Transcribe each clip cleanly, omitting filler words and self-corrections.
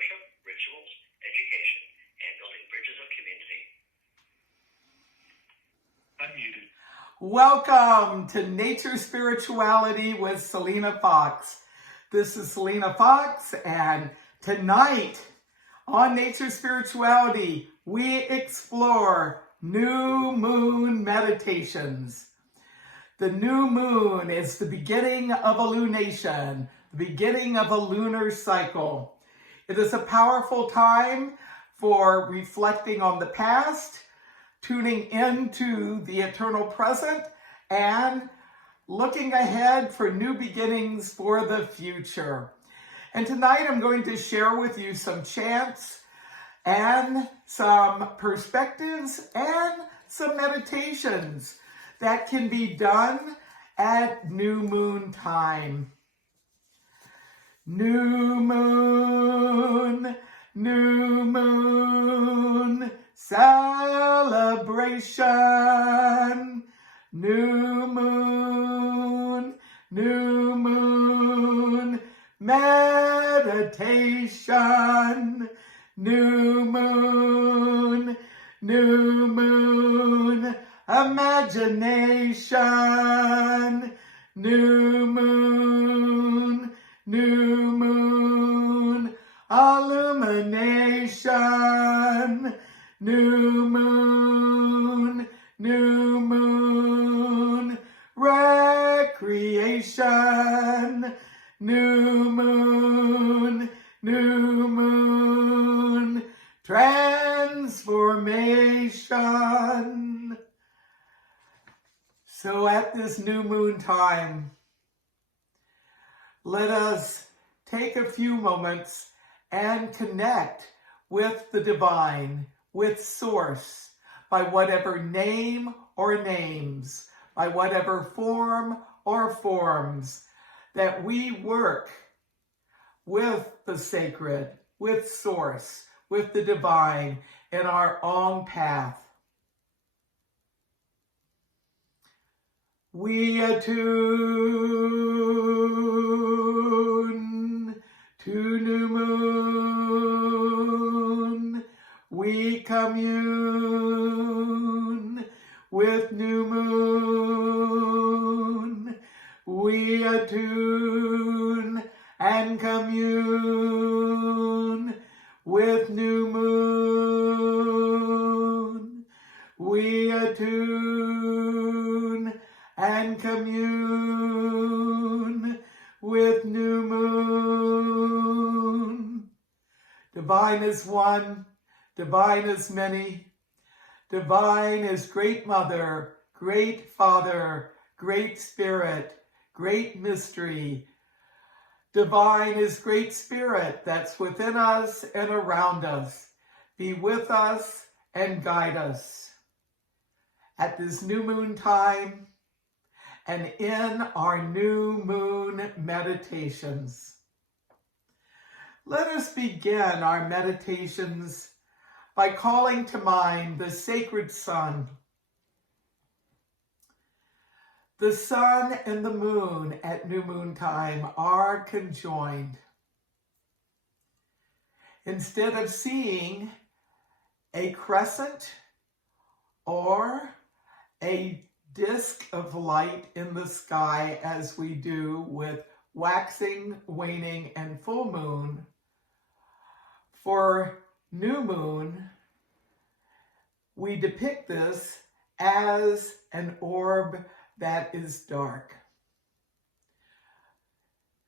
worship, rituals, education, and building bridges of community. Unmuted. Welcome to Nature Spirituality with Selena Fox. This is Selena Fox, and tonight on Nature Spirituality, we explore new moon meditations. The new moon is the beginning of a lunation, the beginning of a lunar cycle. It is a powerful time for reflecting on the past, tuning into the eternal present, and looking ahead for new beginnings for the future. And tonight I'm going to share with you some chants and some perspectives and some meditations that can be done at new moon time. New moon, celebration. New moon, meditation. New moon, imagination. New moon, illumination. New moon, recreation. New moon, transformation. So at this new moon time, let us take a few moments and connect with the divine, with Source, by whatever name or names, by whatever form or forms, that we work with the sacred, with Source, with the divine in our own path. We attune to new moon. We commune with new moon. We attune and commune with new moon. We attune and commune with new moon. Divine is one, divine is many. Divine is Great Mother, Great Father, Great Spirit, Great Mystery. Divine is Great Spirit that's within us and around us. Be with us and guide us. At this new moon time and in our new moon meditations. Let us begin our meditations by calling to mind the sacred sun. The sun and the moon at new moon time are conjoined. Instead of seeing a crescent or a disk of light in the sky as we do with waxing, waning, and full moon, for new moon, we depict this as an orb that is dark.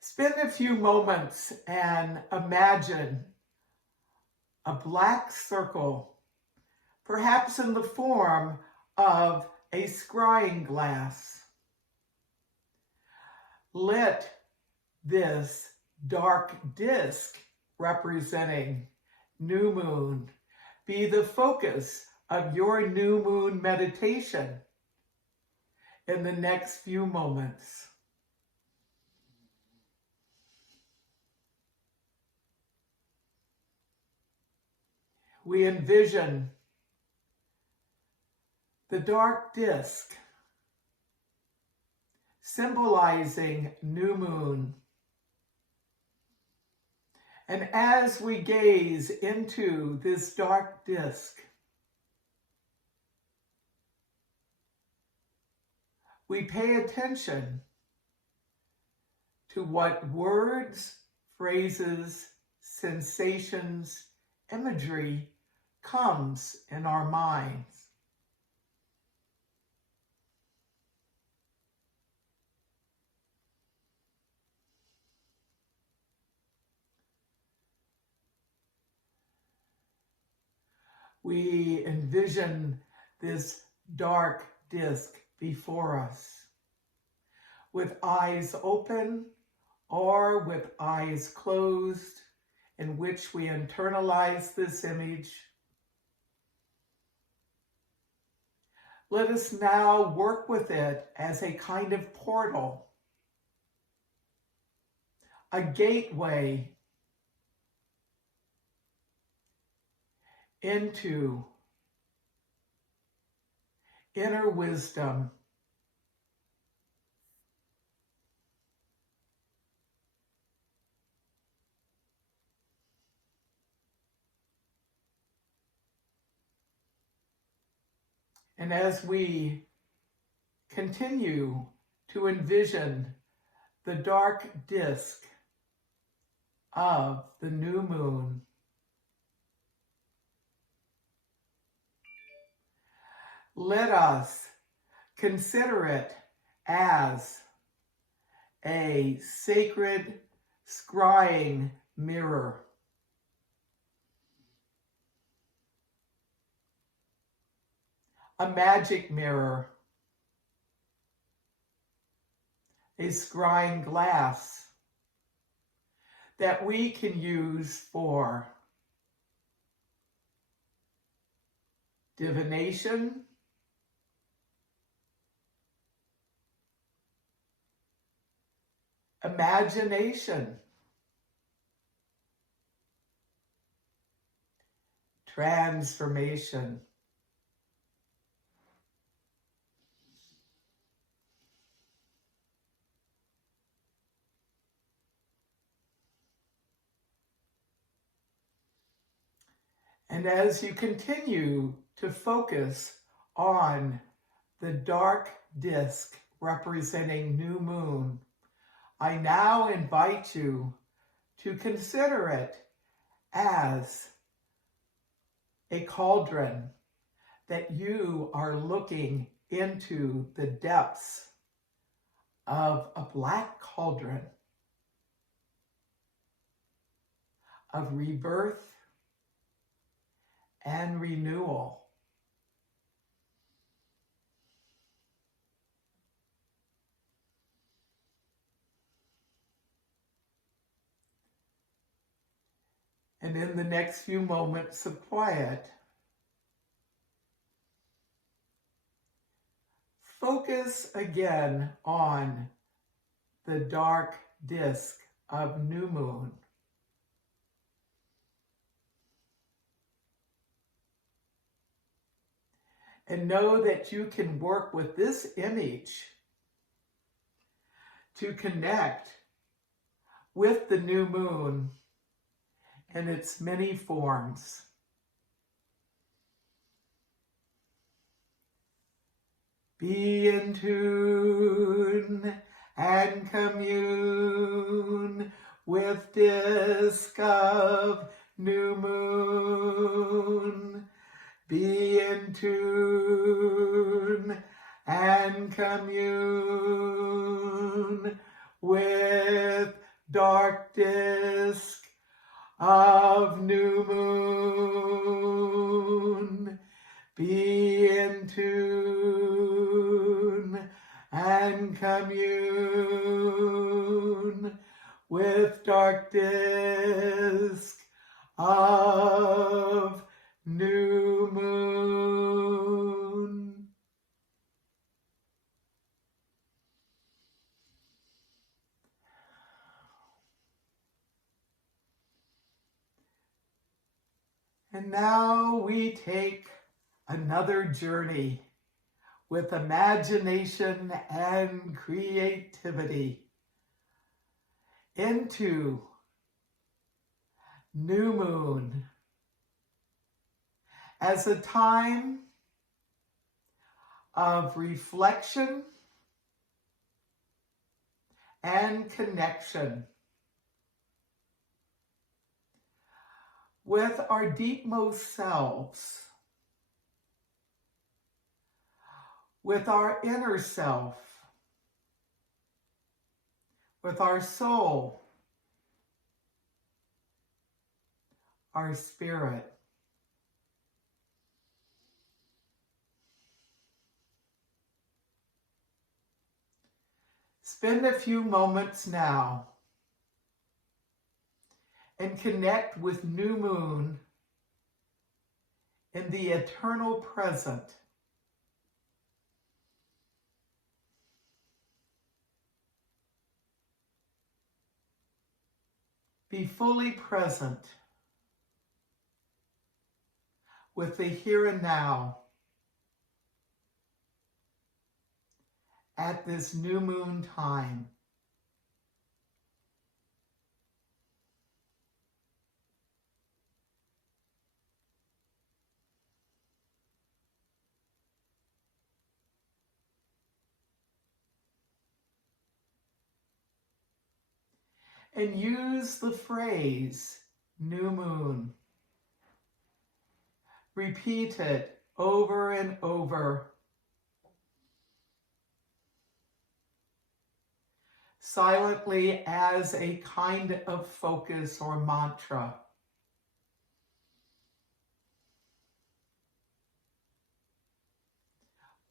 Spend a few moments and imagine a black circle, perhaps in the form of a scrying glass. Let this dark disk representing new moon be the focus of your new moon meditation in the next few moments. We envision the dark disk symbolizing new moon And as we gaze into this dark disk, we pay attention to what words, phrases, sensations, imagery comes in our minds. We envision this dark disk before us, with eyes open or with eyes closed, in which we internalize this image. Let us now work with it as a kind of portal, a gateway into inner wisdom, and as we continue to envision the dark disk of the new moon, let us consider it as a sacred scrying mirror. A magic mirror, a scrying glass that we can use for divination, imagination, transformation. And as you continue to focus on the dark disk representing new moon, I now invite you to consider it as a cauldron that you are looking into the depths of a black cauldron of rebirth and renewal. And in the next few moments of quiet, focus again on the dark disk of new moon. And know that you can work with this image to connect with the new moon in its many forms. Be in tune and commune with disk of new moon. Be in tune and commune with dark disk of new moon. Be in tune and commune with dark disk of new moon. And now we take another journey with imagination and creativity into new moon, as a time of reflection and connection with our deepmost selves, with our inner self, with our soul, our spirit. Spend a few moments now and connect with new moon in the eternal present. Be fully present with the here and now at this new moon time. And use the phrase new moon. Repeat it over and over. Silently as a kind of focus or mantra.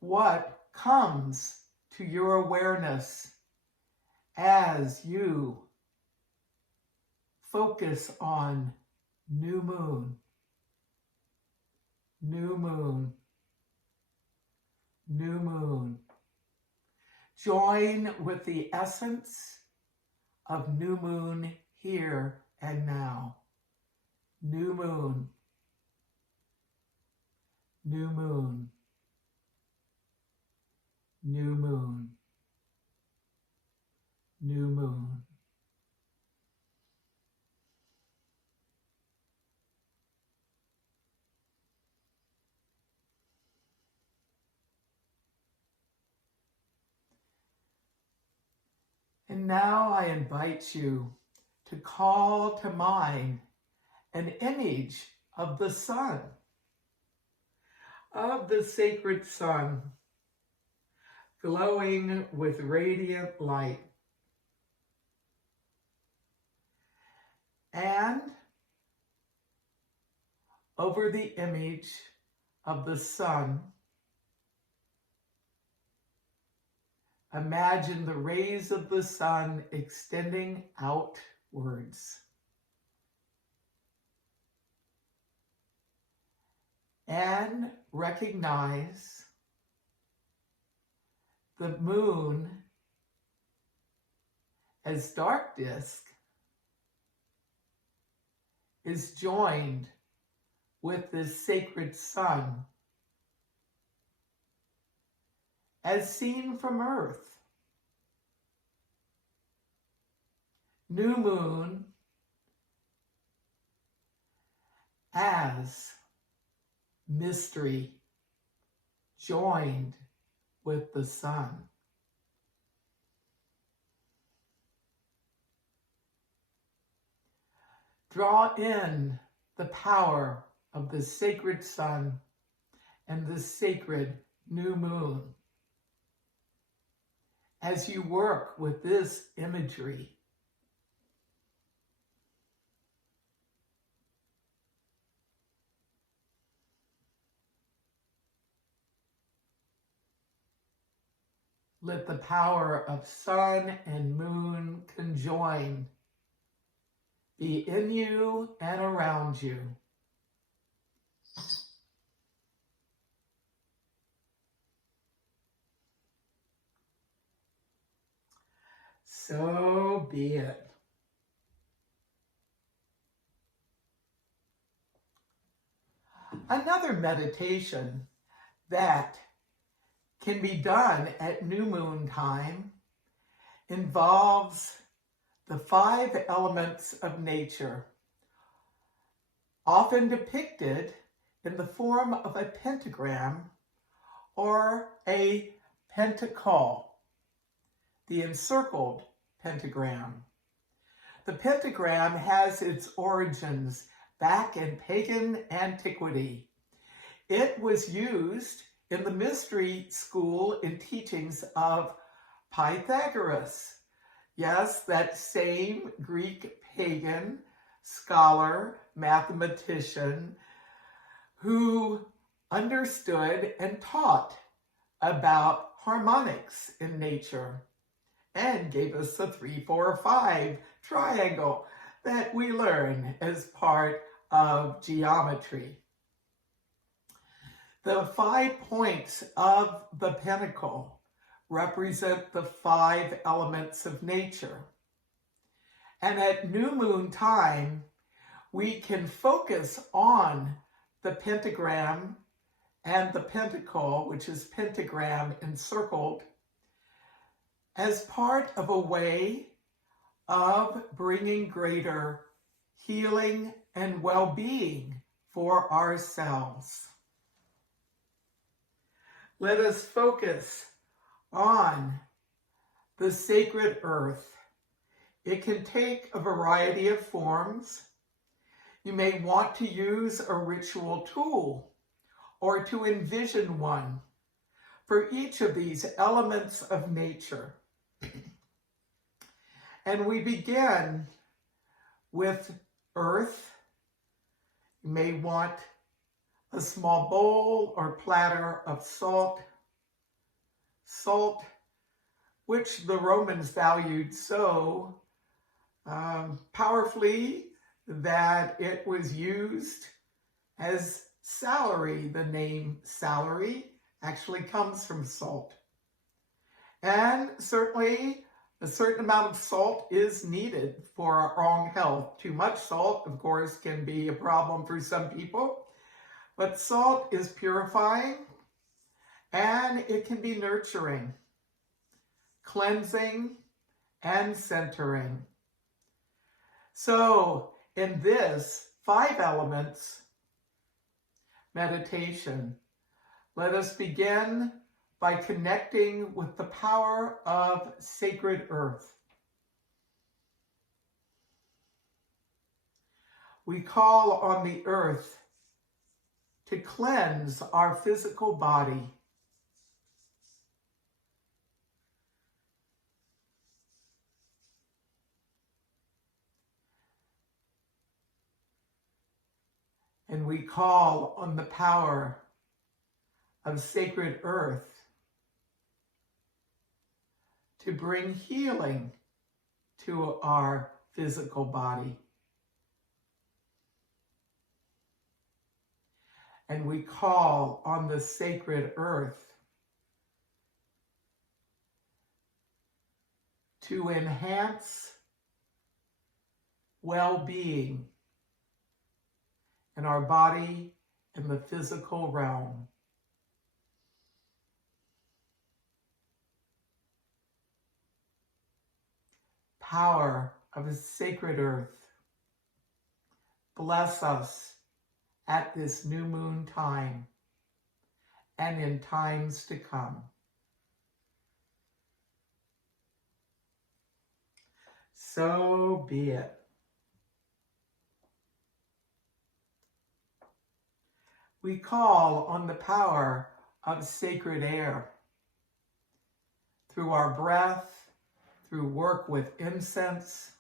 What comes to your awareness as you focus on new moon, new moon, new moon? Join with the essence of new moon here and now. New moon, new moon, new moon, new moon. And now I invite you to call to mind an image of the sun, of the sacred sun, glowing with radiant light. And over the image of the sun, imagine the rays of the sun extending outwards. And recognize the moon as dark disk is joined with this sacred sun as seen from Earth. New moon as mystery joined with the sun. Draw in the power of the sacred sun and the sacred new moon as you work with this imagery. Let the power of sun and moon conjoin, be in you and around you. So be it. Another meditation that can be done at new moon time involves the 5 elements of nature, often depicted in the form of a pentagram or a pentacle, the encircled pentagram. The pentagram has its origins back in pagan antiquity. It was used in the mystery school and teachings of Pythagoras. Yes, that same Greek pagan scholar, mathematician, who understood and taught about harmonics in nature and gave us the 3, 4, 5 triangle that we learn as part of geometry. The 5 points of the pentacle represent the 5 elements of nature. And at new moon time, we can focus on the pentagram and the pentacle, which is pentagram encircled, as part of a way of bringing greater healing and well-being for ourselves. Let us focus on the sacred earth. It can take a variety of forms. You may want to use a ritual tool or to envision one for each of these elements of nature. And we begin with earth. You may want a small bowl or platter of salt, which the Romans valued so powerfully that it was used as salary. The name salary actually comes from salt. And certainly a certain amount of salt is needed for our own health. Too much salt, of course, can be a problem for some people, but salt is purifying and it can be nurturing, cleansing, and centering. So in this 5 elements meditation, let us begin by connecting with the power of sacred earth. We call on the earth to cleanse our physical body. And we call on the power of sacred earth to bring healing to our physical body. And we call on the sacred earth to enhance well-being in our body and the physical realm. Power of the sacred earth, bless us at this new moon time and in times to come. So be it. We call on the power of sacred air through our breath, through work with incense.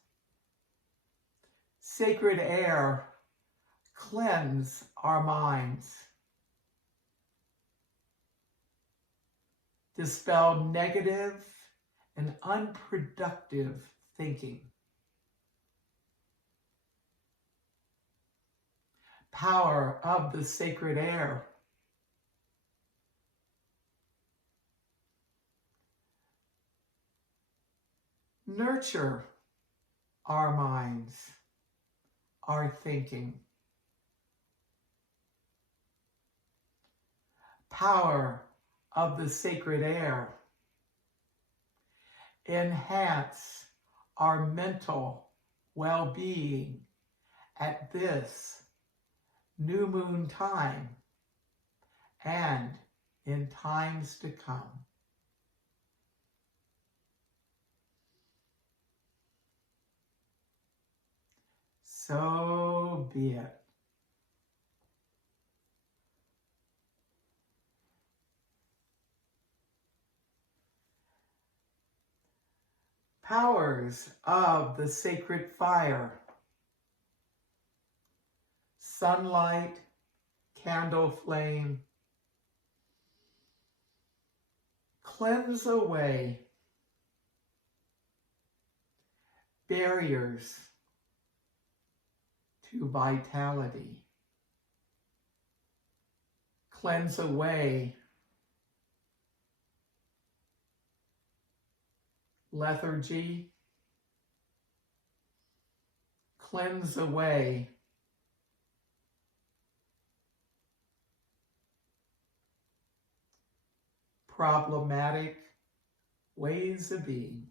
Sacred air, cleanse our minds. Dispel negative and unproductive thinking. Power of the sacred air. Nurture our minds, our thinking. Power of the sacred air. Enhance our mental well-being at this new moon time and in times to come. So be it. Powers of the sacred fire, sunlight, candle flame, cleanse away barriers to vitality. Cleanse away lethargy. Cleanse away problematic ways of being.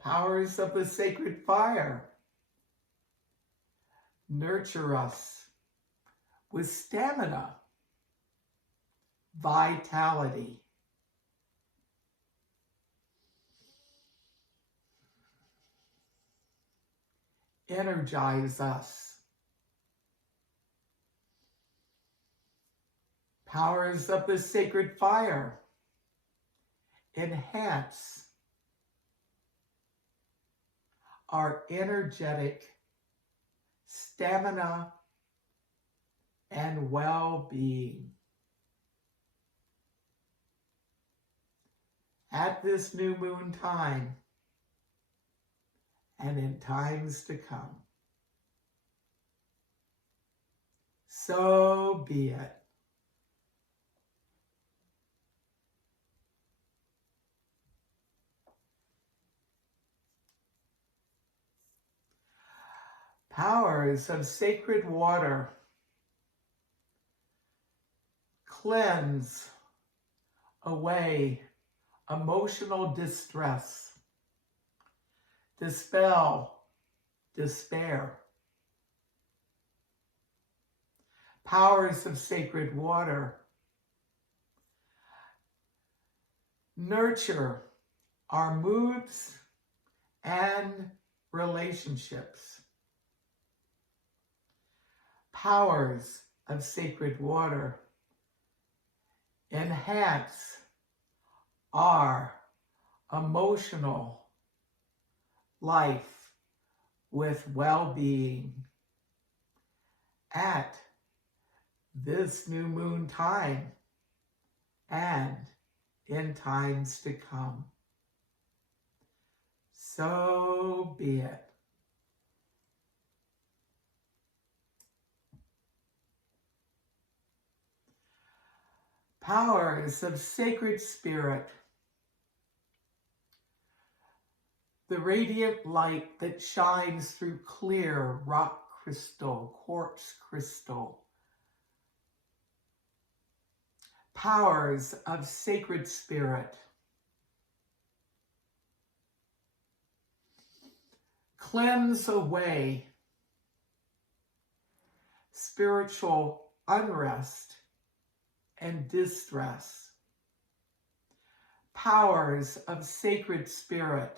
Powers of the sacred fire, nurture us with stamina, vitality. Energize us. Powers of the sacred fire, enhance our energetic stamina and well-being. At this new moon time and in times to come. So be it. Powers of sacred water, cleanse away emotional distress, dispel despair. Powers of sacred water, nurture our moods and relationships. Powers of sacred water, enhance our emotional life with well-being at this new moon time and in times to come. So be it. Powers of sacred spirit, the radiant light that shines through clear rock crystal, quartz crystal. Powers of sacred spirit, cleanse away spiritual unrest and distress. Powers of sacred spirit,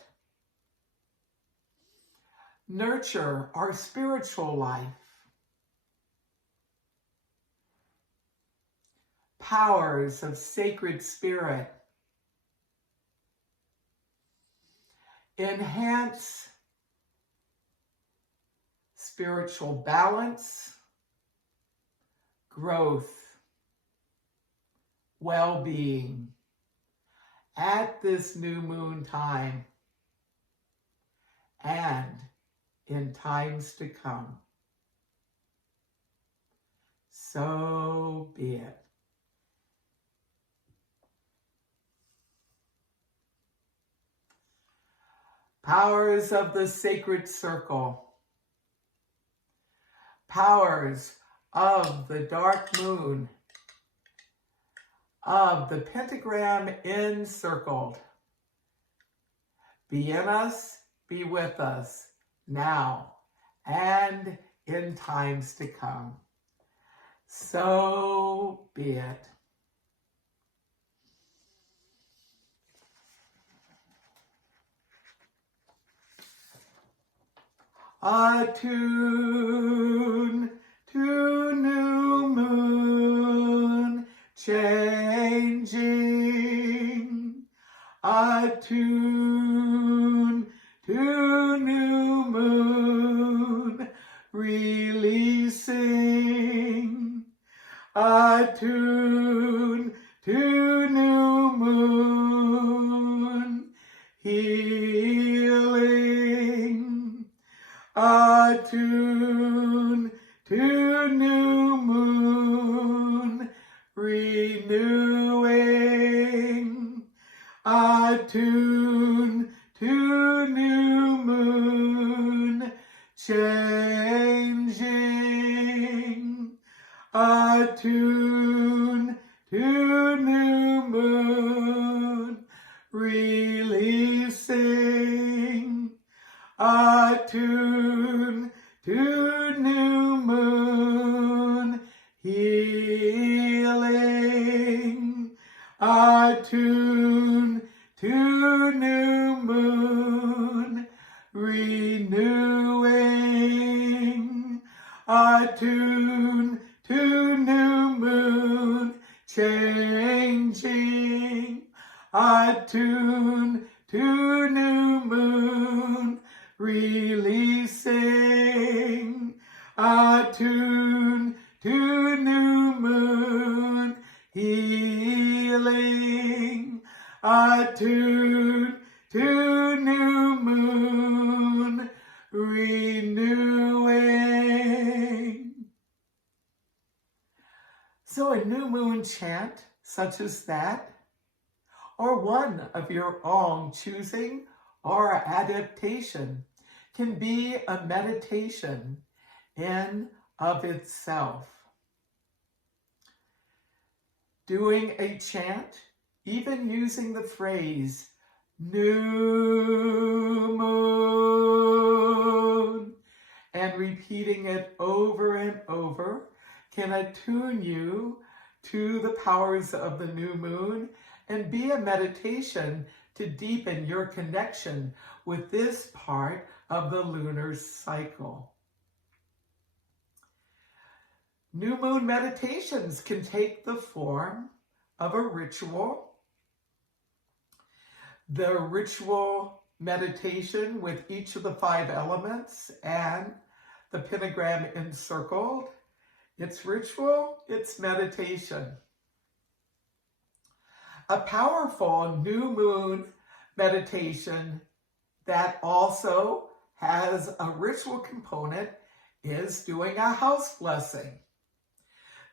nurture our spiritual life. Powers of sacred spirit, enhance spiritual balance, growth, well-being at this new moon time and in times to come. So be it. Powers of the sacred circle, powers of the dark moon, of the pentagram encircled. Be in us, be with us, now, and in times to come. So be it. Attune to new moon changing. Attune to new moon releasing. Attune to new moon healing. Attune to new moon renewing. Attune to new moon changing. Attune to new moon releasing. Attune to new moon healing. Attune to new moon renewing. Attune to new moon changing. Attune to new moon releasing. Attune to new moon healing. Attune to new moon renewing. So a new moon chant such as that, or one of your own choosing or adaptation, can be a meditation in of itself. Doing a chant, even using the phrase new moon and repeating it over and over, can attune you to the powers of the new moon and be a meditation to deepen your connection with this part of the lunar cycle. New moon meditations can take the form of a ritual. The ritual meditation with each of the 5 elements and the pentagram encircled. It's ritual, it's meditation. A powerful new moon meditation that also has a ritual component is doing a house blessing.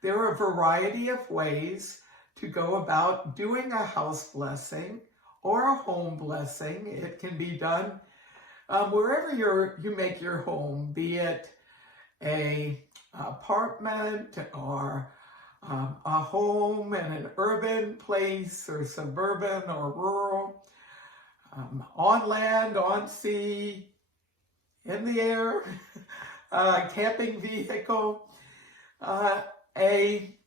There are a variety of ways to go about doing a house blessing or a home blessing. It can be done wherever you make your home, be it an apartment or a home in an urban place or suburban or rural, on land, on sea, in the air, camping vehicle. A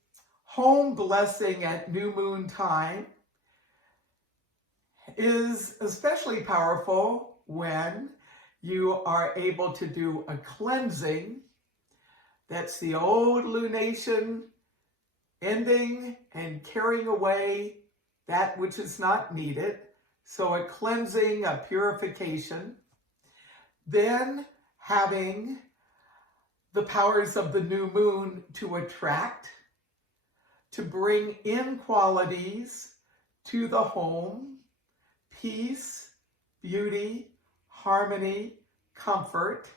home blessing at new moon time is especially powerful when you are able to do a cleansing. That's the old lunation ending and carrying away that which is not needed. So a cleansing, a purification. Then having the powers of the new moon to attract, to bring in qualities to the home, peace, beauty, harmony, comfort,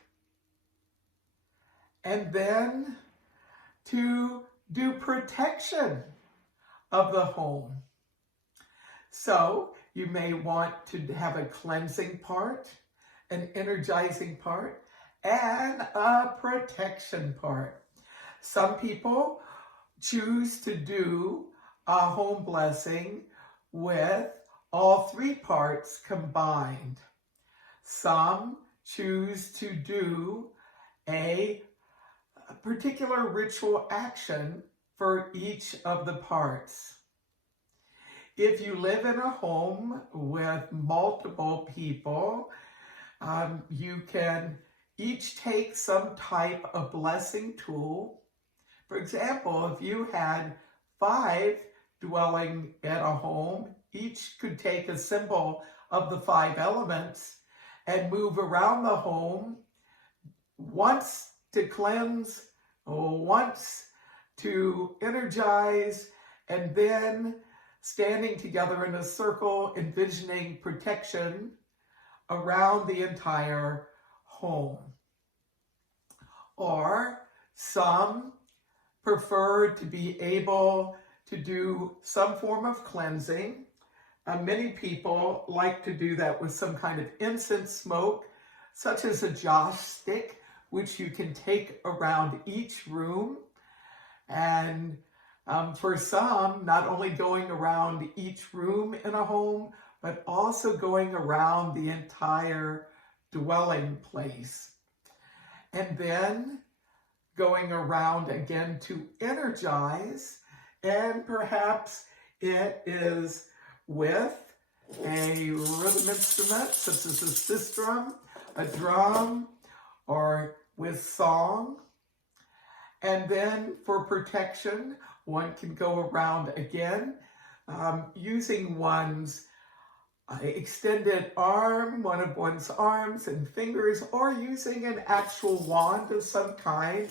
and then to do protection of the home. So you may want to have a cleansing part, an energizing part, and a protection part. Some people choose to do a home blessing with all 3 parts combined. Some choose to do a particular ritual action for each of the parts. If you live in a home with multiple people, you can each take some type of blessing tool. For example, if you had 5 dwelling in a home, each could take a symbol of the 5 elements and move around the home once to cleanse, once to energize, and then standing together in a circle, envisioning protection around the entire home. Or some prefer to be able to do some form of cleansing. Many people like to do that with some kind of incense smoke, such as a joss stick, which you can take around each room. And for some, not only going around each room in a home, but also going around the entire dwelling place. And then going around again to energize, and perhaps it is with a rhythm instrument, such as a sistrum, a drum, or with song. And then for protection, one can go around again using one's extended arm, one of one's arms and fingers, or using an actual wand of some kind,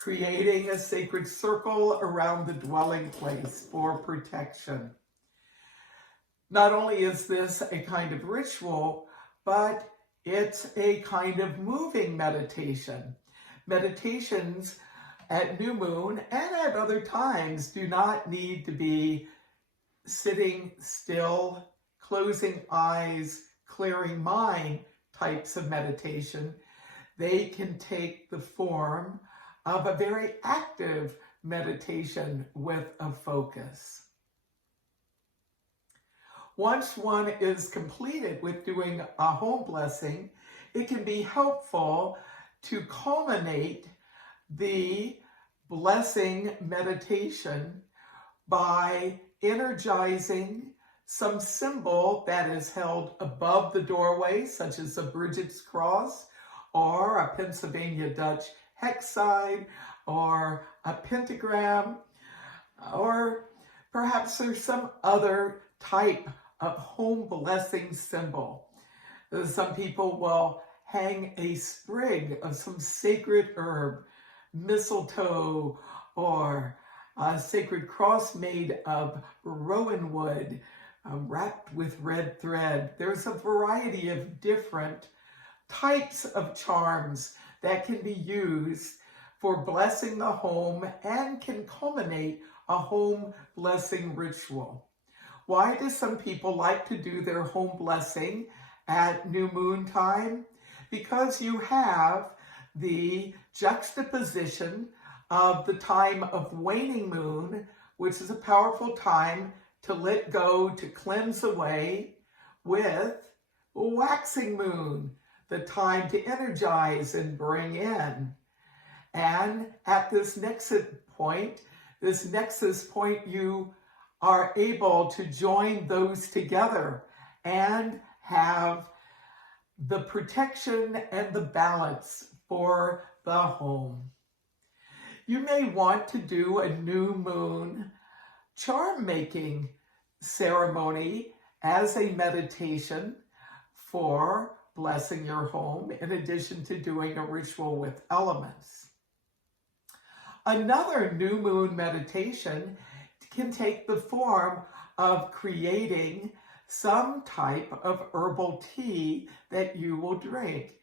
creating a sacred circle around the dwelling place for protection. Not only is this a kind of ritual, but it's a kind of moving meditation. Meditations at new moon and at other times do not need to be sitting still, closing eyes, clearing mind types of meditation. They can take the form of a very active meditation with a focus. Once one is completed with doing a home blessing, it can be helpful to culminate the blessing meditation by energizing some symbol that is held above the doorway, such as a Bridget's cross, or a Pennsylvania Dutch hex sign, or a pentagram, or perhaps there's some other type of home blessing symbol. Some people will hang a sprig of some sacred herb, mistletoe, or a sacred cross made of rowan wood, wrapped with red thread. There's a variety of different types of charms that can be used for blessing the home and can culminate a home blessing ritual. Why do some people like to do their home blessing at new moon time? Because you have the juxtaposition of the time of waning moon, which is a powerful time to let go, to cleanse away, with waxing moon, the time to energize and bring in. And at this nexus point, you are able to join those together and have the protection and the balance for the home. You may want to do a new moon charm making ceremony as a meditation for blessing your home, in addition to doing a ritual with elements. Another new moon meditation can take the form of creating some type of herbal tea that you will drink.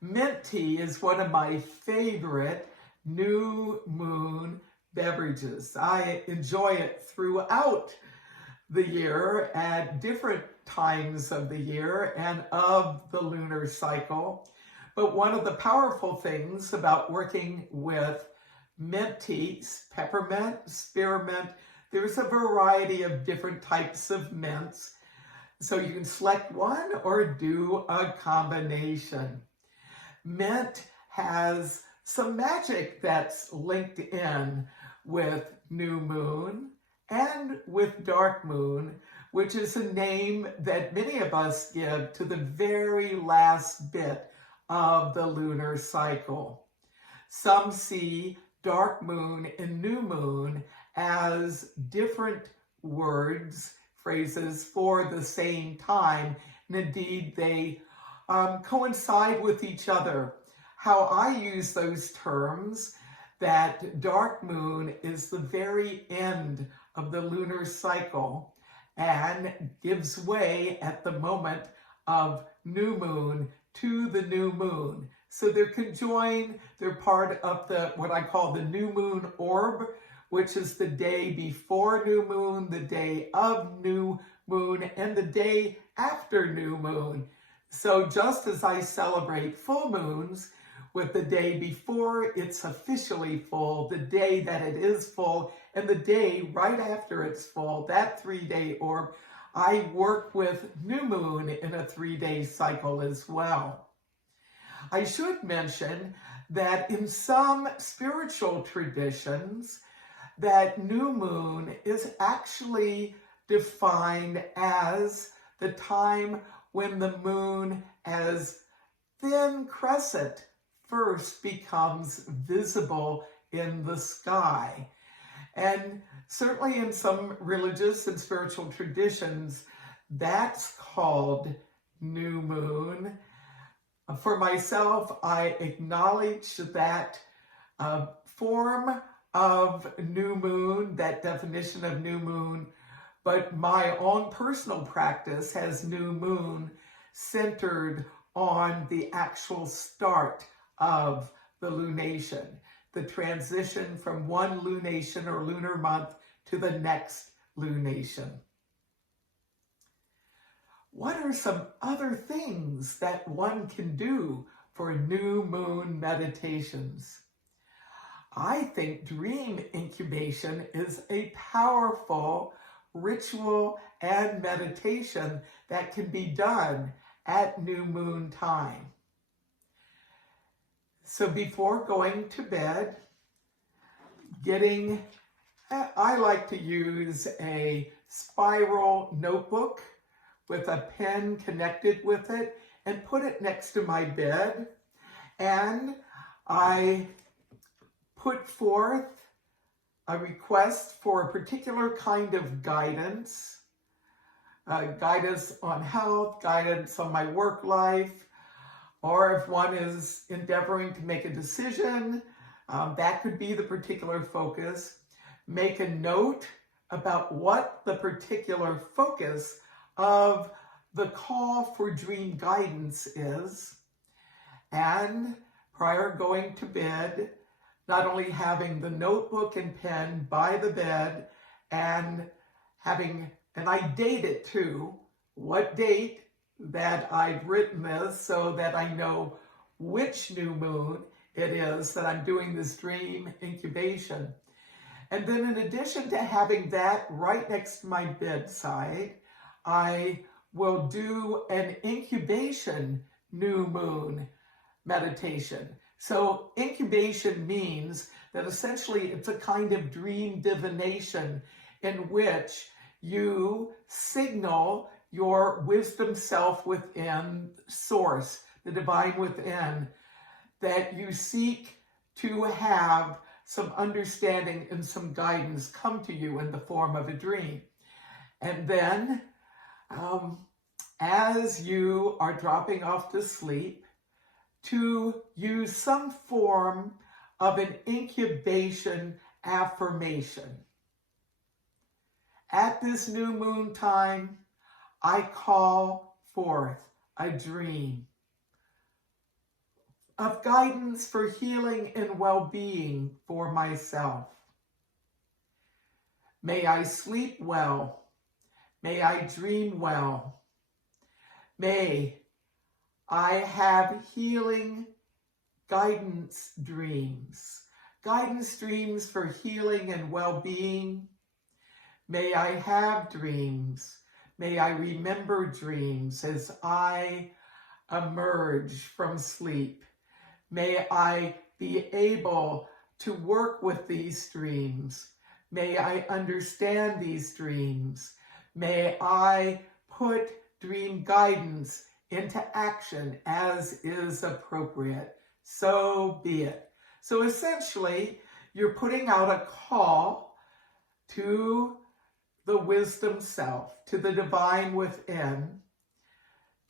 Mint tea is one of my favorite new moon beverages. I enjoy it throughout the year at different times of the year and of the lunar cycle. But one of the powerful things about working with mint teas, peppermint, spearmint, there's a variety of different types of mints. So you can select one or do a combination. Mint has some magic that's linked in with new moon and with dark moon, which is a name that many of us give to the very last bit of the lunar cycle. Some see dark moon and new moon as different words, phrases for the same time, and indeed they coincide with each other. How I use those terms, that dark moon is the very end of the lunar cycle and gives way at the moment of new moon to the new moon. So they're conjoined, they're part of what I call the new moon orb, which is the day before new moon, the day of new moon, and the day after new moon. So just as I celebrate full moons with the day before it's officially full, the day that it is full, and the day right after it's full, that 3-day orb, I work with new moon in a 3-day cycle as well. I should mention that in some spiritual traditions, that new moon is actually defined as the time when the moon as thin crescent first becomes visible in the sky. And certainly in some religious and spiritual traditions, that's called new moon. For myself, I acknowledge that form of new moon, that definition of new moon, but my own personal practice has new moon centered on the actual start of the lunation, the transition from one lunation or lunar month to the next lunation. What are some other things that one can do for new moon meditations? I think dream incubation is a powerful ritual and meditation that can be done at new moon time. So before going to bed, I like to use a spiral notebook with a pen connected with it and put it next to my bed. And I put forth a request for a particular kind of guidance, guidance on health, guidance on my work life, or if one is endeavoring to make a decision, that could be the particular focus. Make a note about what the particular focus of the call for dream guidance is, and prior going to bed, not only having the notebook and pen by the bed and I date it too, what date that I've written this so that I know which new moon it is that I'm doing this dream incubation. And then in addition to having that right next to my bedside, I will do an incubation new moon meditation. So incubation means that essentially it's a kind of dream divination in which you signal your wisdom self within source, the divine within, that you seek to have some understanding and some guidance come to you in the form of a dream. And then as you are dropping off to sleep, to use some form of an incubation affirmation. At this new moon time, I call forth a dream of guidance for healing and well-being for myself. May I sleep well. May I dream well. May I have healing guidance dreams for healing and well-being. May I have dreams. May I remember dreams as I emerge from sleep. May I be able to work with these dreams. May I understand these dreams. May I put dream guidance into action as is appropriate. So be it. So essentially, you're putting out a call to the wisdom self, to the divine within,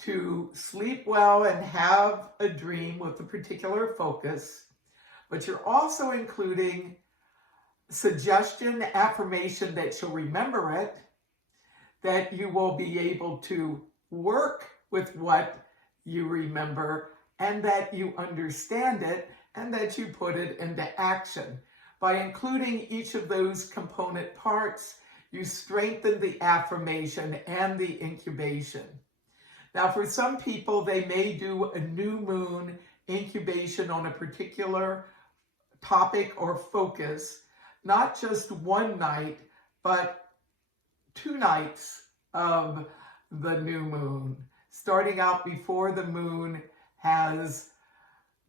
to sleep well and have a dream with a particular focus, but you're also including suggestion, affirmation that you'll remember it, that you will be able to work with what you remember, and that you understand it, and that you put it into action. By including each of those component parts, you strengthen the affirmation and the incubation. Now, for some people, they may do a new moon incubation on a particular topic or focus, not just one night, but 2 nights of the new moon, starting out before the moon has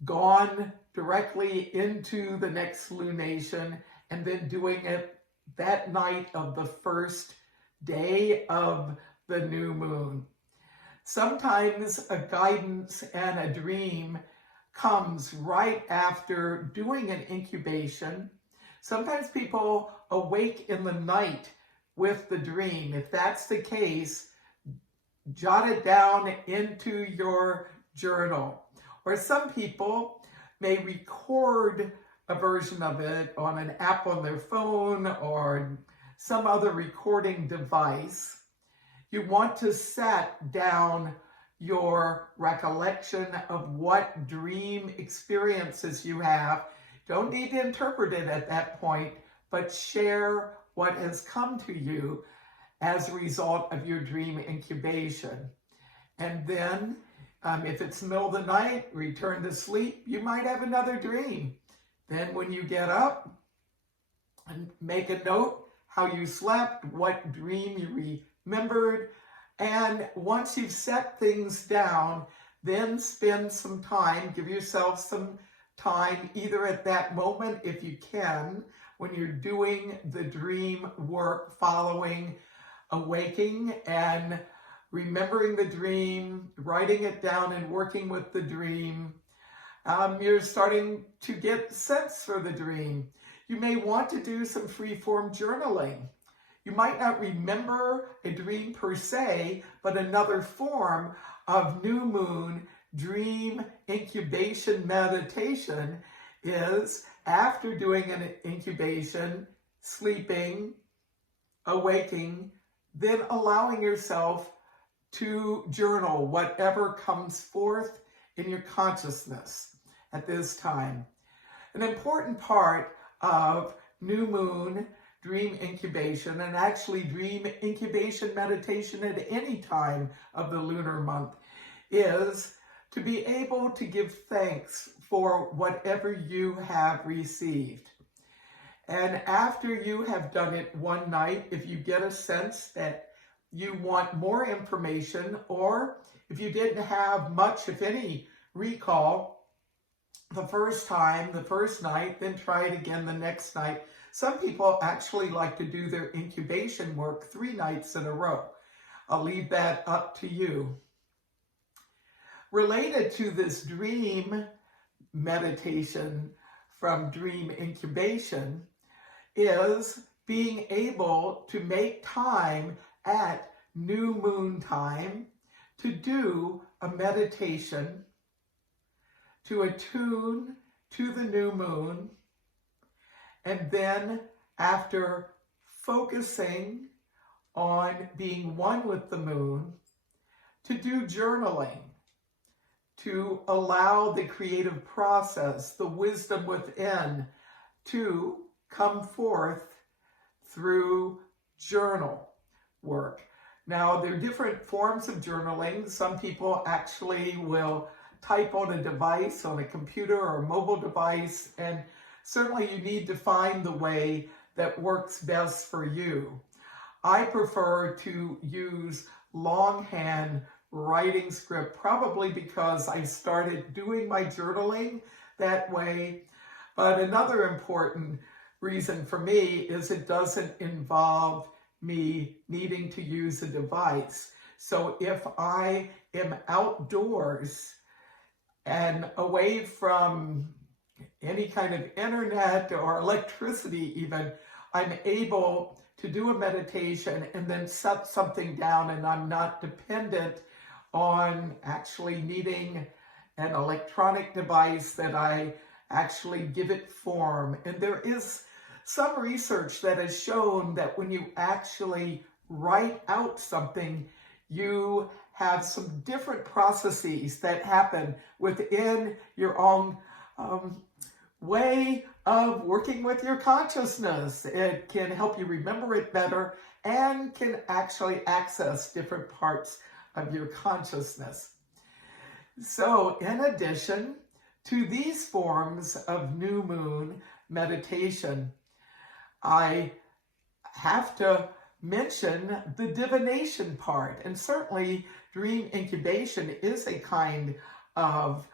gone directly into the next lunation, and then doing it that night of the first day of the new moon. Sometimes a guidance and a dream comes right after doing an incubation. Sometimes people awake in the night with the dream. If that's the case, jot it down into your journal. Or some people may record a version of it on an app on their phone or some other recording device. You want to set down your recollection of what dream experiences you have. Don't need to interpret it at that point, but share what has come to you as a result of your dream incubation. And then, if it's the middle of the night, return to sleep, you might have another dream. Then when you get up, and make a note how you slept, what dream you remembered, and once you've set things down, then spend some time, give yourself some time, either at that moment, if you can, when you're doing the dream work, following awaking and remembering the dream, writing it down and working with the dream. You're starting to get sense for the dream. You may want to do some free-form journaling. You might not remember a dream per se, but another form of new moon dream incubation meditation is after doing an incubation, sleeping, awaking, then allowing yourself to journal whatever comes forth in your consciousness at this time. An important part of new moon dream incubation, and actually dream incubation meditation at any time of the lunar month, is to be able to give thanks for whatever you have received. And after you have done it one night, if you get a sense that you want more information, or if you didn't have much, if any, recall the first time, the first night, then try it again the next night. Some people actually like to do their incubation work 3 nights in a row. I'll leave that up to you. Related to this dream meditation from dream incubation is being able to make time at new moon time to do a meditation to attune to the new moon, and then after focusing on being one with the moon, to do journaling, to allow the creative process, the wisdom within, to come forth through journal work. Now, there are different forms of journaling. Some people actually will type on a device, on a computer or a mobile device, and certainly you need to find the way that works best for you. I prefer to use longhand writing script, probably because I started doing my journaling that way. But another important reason for me is it doesn't involve me needing to use a device. So if I am outdoors and away from any kind of internet or electricity even, I'm able to do a meditation and then set something down, and I'm not dependent on actually needing an electronic device that I actually give it form. And there is some research that has shown that when you actually write out something, you have some different processes that happen within your own way of working with your consciousness. It can help you remember it better and can actually access different parts of your consciousness. So in addition to these forms of new moon meditation, I have to mention the divination part. And certainly dream incubation is a kind of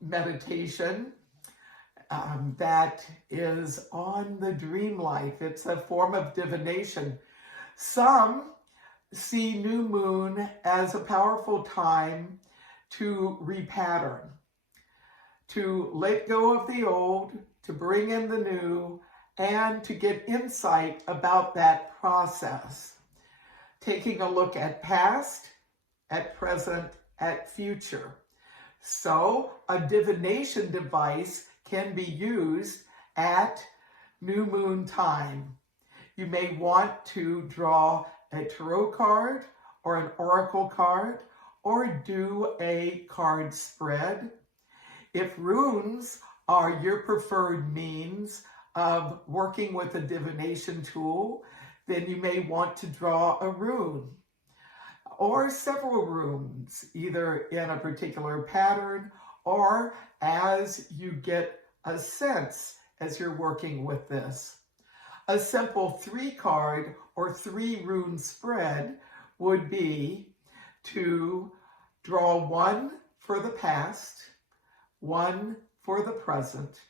meditation that is on the dream life. It's a form of divination. Some see new moon as a powerful time to repattern, to let go of the old, to bring in the new, and to get insight about that process. Taking a look at past, at present, at future. So a divination device can be used at new moon time. You may want to draw a tarot card or an oracle card or do a card spread. If runes are your preferred means of working with a divination tool, then you may want to draw a rune or several runes, either in a particular pattern or as you get a sense as you're working with this. A simple 3-card or 3-rune spread would be to draw one for the past, one for the present,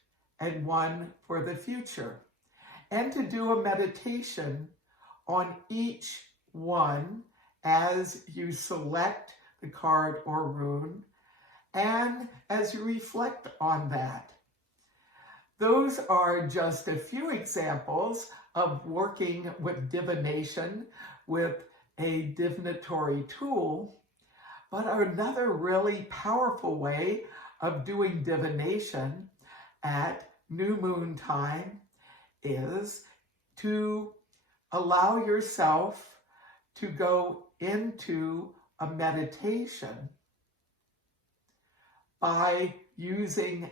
and one for the future, and to do a meditation on each one as you select the card or rune and as you reflect on that. Those are just a few examples of working with divination with a divinatory tool, but another really powerful way of doing divination at new moon time is to allow yourself to go into a meditation by using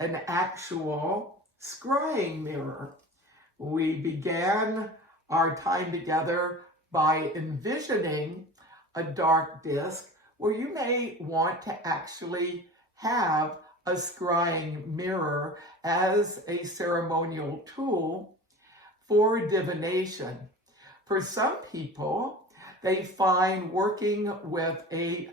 an actual scrying mirror. We began our time together by envisioning a dark disk where you may want to actually have a scrying mirror as a ceremonial tool for divination. For some people, they find working with a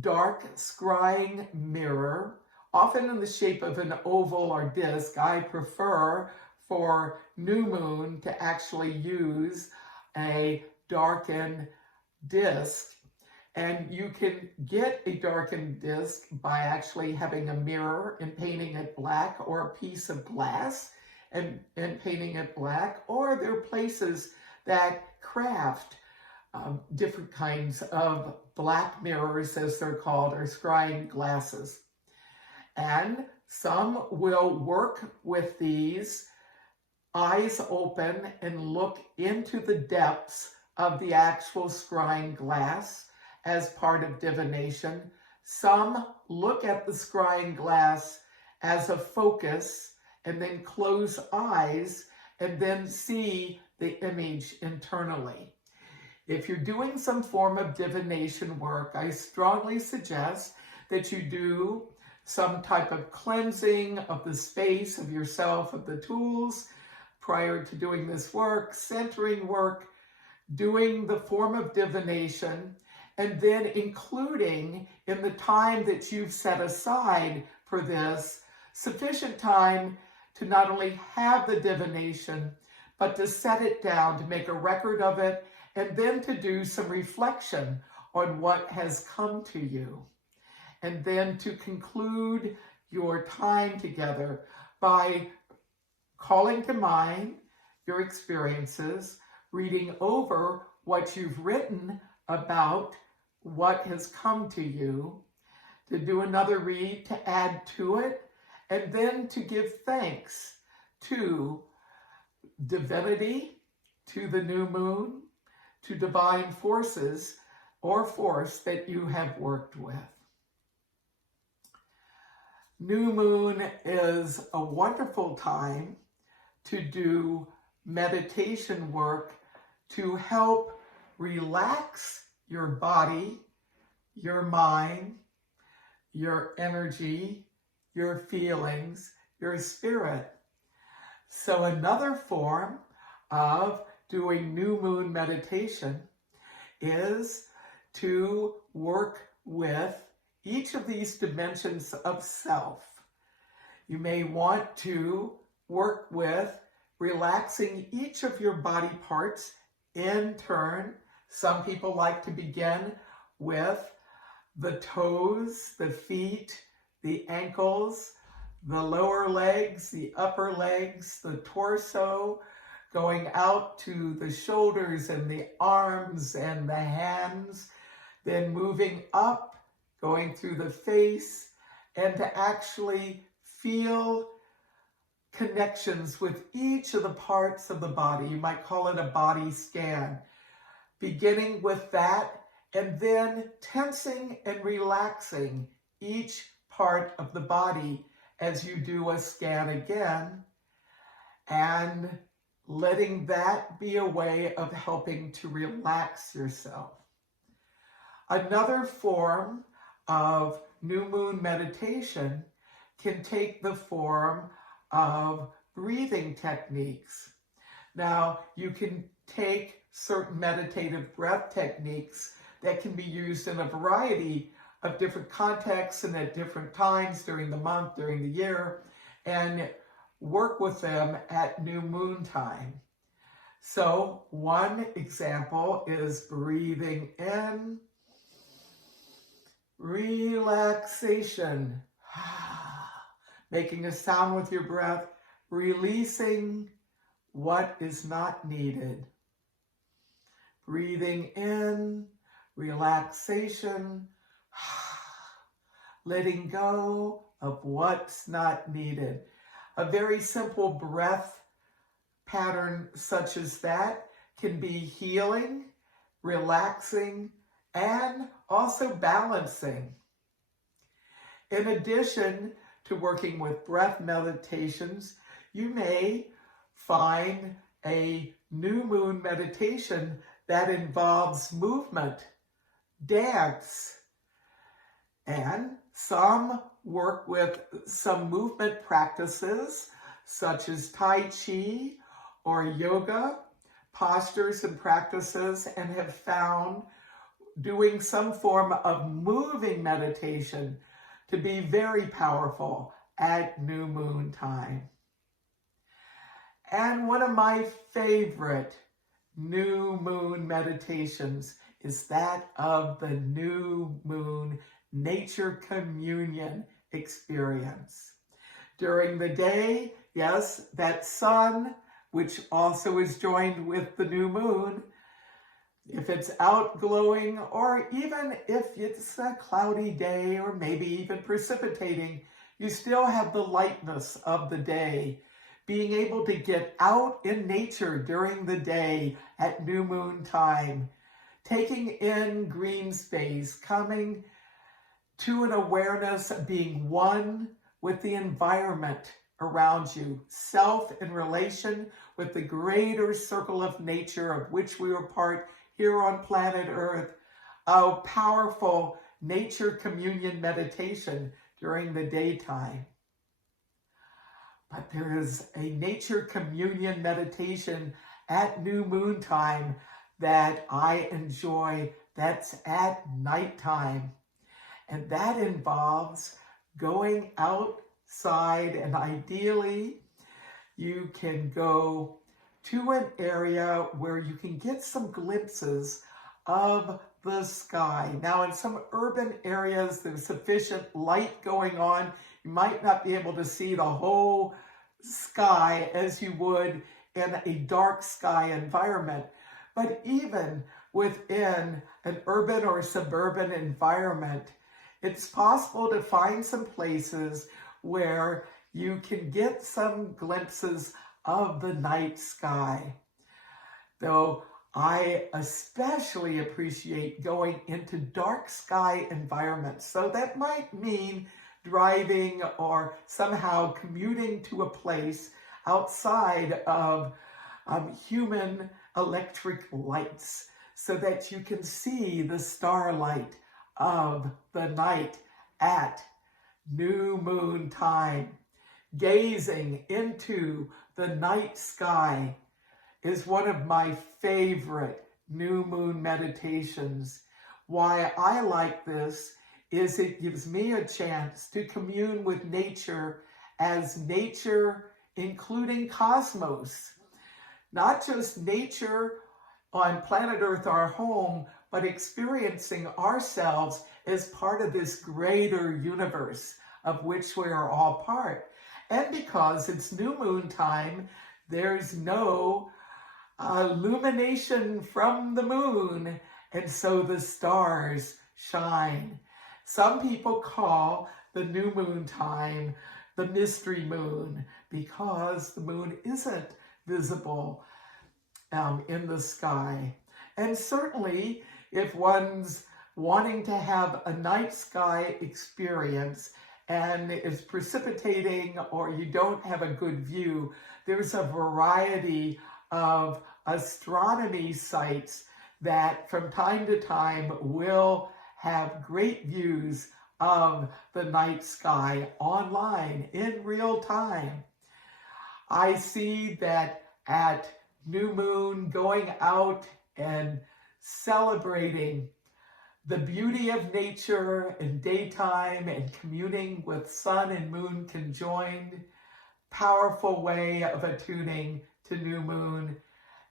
dark scrying mirror, often in the shape of an oval or disc. I prefer for new moon to actually use a darkened disc. And you can get a darkened disc by actually having a mirror and painting it black, or a piece of glass and painting it black. Or there are places that craft different kinds of black mirrors, as they're called, or scrying glasses. And some will work with these eyes open and look into the depths of the actual scrying glass as part of divination. Some look at the scrying glass as a focus and then close eyes and then see the image internally. If you're doing some form of divination work, I strongly suggest that you do some type of cleansing of the space, of yourself, of the tools, prior to doing this work, centering work, doing the form of divination, and then including in the time that you've set aside for this, sufficient time to not only have the divination, but to set it down, to make a record of it, and then to do some reflection on what has come to you. And then to conclude your time together by calling to mind your experiences, reading over what you've written about what has come to you, to do another read to add to it, and then to give thanks to divinity, to the new moon, to divine forces or force that you have worked with. New moon is a wonderful time to do meditation work to help relax your body, your mind, your energy, your feelings, your spirit. So another form of doing new moon meditation is to work with each of these dimensions of self. You may want to work with relaxing each of your body parts in turn. Some people like to begin with the toes, the feet, the ankles, the lower legs, the upper legs, the torso, going out to the shoulders and the arms and the hands, then moving up, going through the face, and to actually feel connections with each of the parts of the body. You might call it a body scan. Beginning with that, and then tensing and relaxing each part of the body as you do a scan again, and letting that be a way of helping to relax yourself. Another form of new moon meditation can take the form of breathing techniques. Now, you can take certain meditative breath techniques that can be used in a variety of different contexts and at different times during the month, during the year, and work with them at new moon time. So one example is breathing in, relaxation, making a sound with your breath, releasing what is not needed. Breathing in, relaxation, letting go of what's not needed. A very simple breath pattern such as that can be healing, relaxing, and also balancing. In addition to working with breath meditations, you may find a new moon meditation that involves movement, dance, and some work with some movement practices such as Tai Chi or yoga, postures and practices, and have found doing some form of moving meditation to be very powerful at new moon time. And one of my favorite new moon meditations is that of the new moon nature communion experience. During the day, yes, that sun, which also is joined with the new moon, if it's out glowing, or even if it's a cloudy day or maybe even precipitating, you still have the lightness of the day. Being able to get out in nature during the day at new moon time, taking in green space, coming to an awareness of being one with the environment around you, self in relation with the greater circle of nature of which we are part here on planet Earth, a powerful nature communion meditation during the daytime. But there is a nature communion meditation at new moon time that I enjoy, that's at nighttime. And that involves going outside side, and ideally you can go to an area where you can get some glimpses of the sky. Now, in some urban areas, there's sufficient light going on. You might not be able to see the whole sky as you would in a dark sky environment. But even within an urban or suburban environment, it's possible to find some places where you can get some glimpses of the night sky. Though I especially appreciate going into dark sky environments. So that might mean driving or somehow commuting to a place outside of human electric lights so that you can see the starlight of the night at new moon time. Gazing into the night sky is one of my favorite new moon meditations. Why I like this is it gives me a chance to commune with nature as nature, including cosmos. Not just nature on planet Earth, our home, but experiencing ourselves as part of this greater universe of which we are all part. And because it's new moon time, there's no illumination from the moon, and so the stars shine. Some people call the new moon time the mystery moon because the moon isn't visible in the sky. And certainly, if one's wanting to have a night sky experience and is precipitating or you don't have a good view, there's a variety of astronomy sites that from time to time will have great views of the night sky online in real time. I see that at new moon, going out and celebrating the beauty of nature in daytime and communing with sun and moon conjoined, powerful way of attuning to new moon.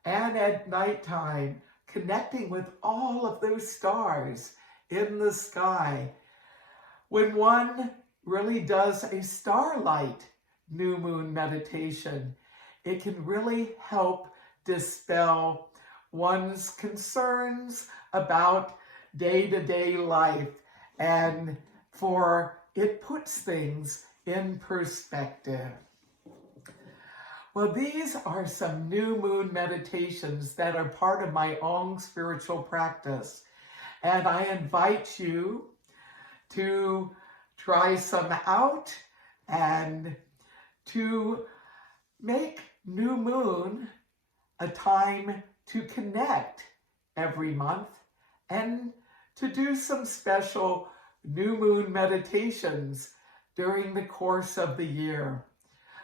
And at nighttime, connecting with all of those stars in the sky. When one really does a starlight new moon meditation, it can really help dispel one's concerns about day-to-day life, and it puts things in perspective. Well, these are some new moon meditations that are part of my own spiritual practice, and I invite you to try some out and to make new moon a time to connect every month and to do some special new moon meditations during the course of the year.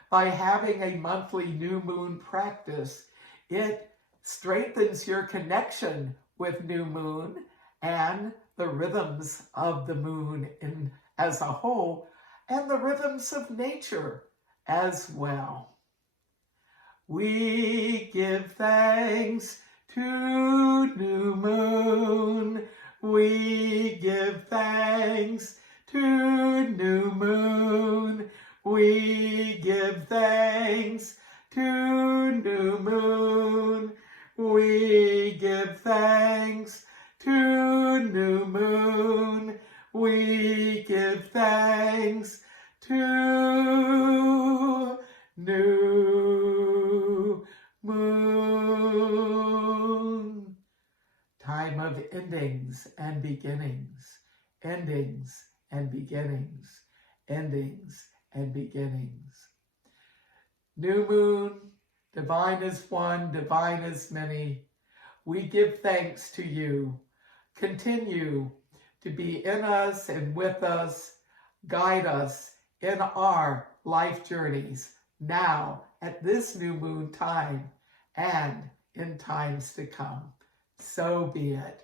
By having a monthly new moon practice, it strengthens your connection with new moon and the rhythms of the moon as a whole, and the rhythms of nature as well. We give thanks to new moon. We give thanks to new moon. We give thanks to new moon. We give thanks to new moon. We give thanks to new moon. Time of endings and beginnings, endings and beginnings, endings and beginnings. New moon, divine is one, divine is many. We give thanks to you. Continue to be in us and with us, guide us in our life journeys now at this new moon time and in times to come. So be it.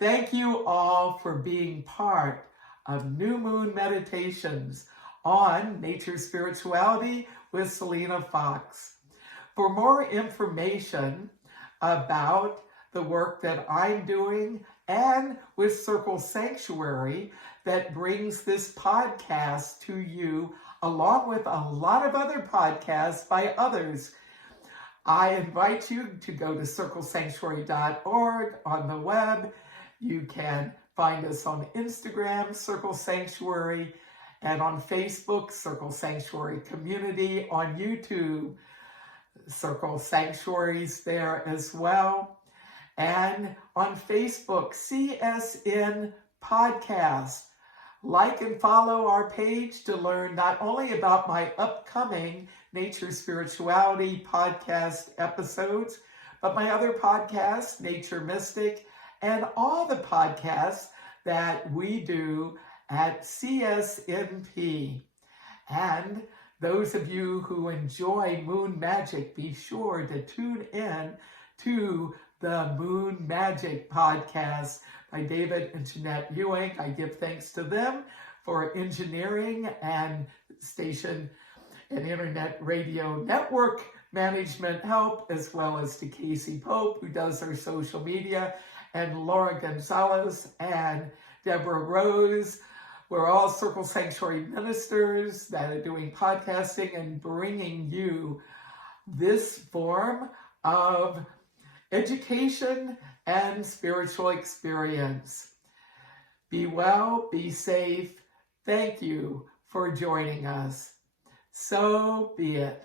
Thank you all for being part of New Moon Meditations on Nature Spirituality with Selena Fox. For more information about the work that I'm doing and with Circle Sanctuary that brings this podcast to you, along with a lot of other podcasts by others, I invite you to go to circlesanctuary.org on the web. You can find us on Instagram, Circle Sanctuary, and on Facebook, Circle Sanctuary Community, on YouTube, Circle Sanctuaries there as well. And on Facebook, CSN Podcast. Like and follow our page to learn not only about my upcoming Nature Spirituality podcast episodes, but my other podcasts, Nature Mystic, and all the podcasts that we do at CSNP. And those of you who enjoy Moon Magic, be sure to tune in to the Moon Magic podcast by David and Jeanette Ewing. I give thanks to them for engineering and station and internet radio network management help, as well as to Casey Pope, who does our social media, and Laura Gonzalez and Deborah Rose. We're all Circle Sanctuary ministers that are doing podcasting and bringing you this form of education and spiritual experience. Be well, be safe. Thank you for joining us. So be it.